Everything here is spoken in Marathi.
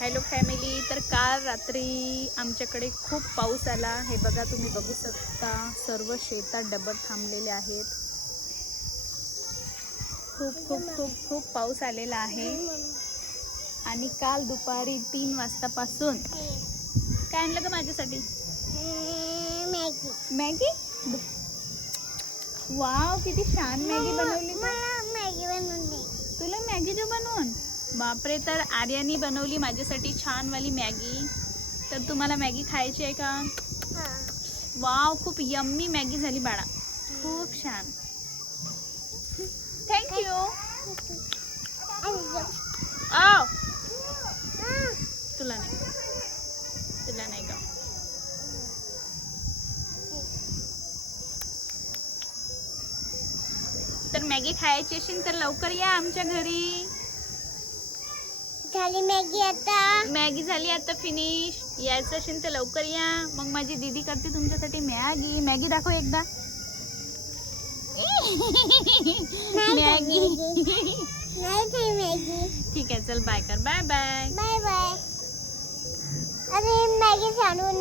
हॅलो फॅमिली तर काल रात्री आमच्याकडे खूप पाऊस आला. हे बघा तुम्ही बघू शकता सर्व शेतात डबर थांबलेले आहेत. खूप खूप खूप खूप पाऊस आलेला आहे. आणि काल दुपारी तीन वाजतापासून काय आणलं का माझ्यासाठी? मॅगी? मॅगी वाव किती छान मॅगी बनवली मॅगी बनवून दे. तुला मॅगी देऊ बनवून? बापरे तर आर्यानी बनवली माझ्यासाठी छानवाली मॅगी. तर तुम्हाला मॅगी खायची आहे का? हा. वाव खूप यम्मी मॅगी झाली बाळा. खूप छान. थँक्यू आ तुला नाही. तुला नाही का? तर मॅगी खायची असेल तर लवकर या आमच्या घरी. झाली मॅगी आता. मॅगी झाली आता फिनिश. यायचं असेल तर लवकर या. मग माझी दीदी करते तुमच्यासाठी मॅगी. मॅगी दाखव एकदा. मॅगी. नाही मॅगी. ठीक आहे चल बाय कर. बाय बाय बाय बाय अरे मॅगी सांडून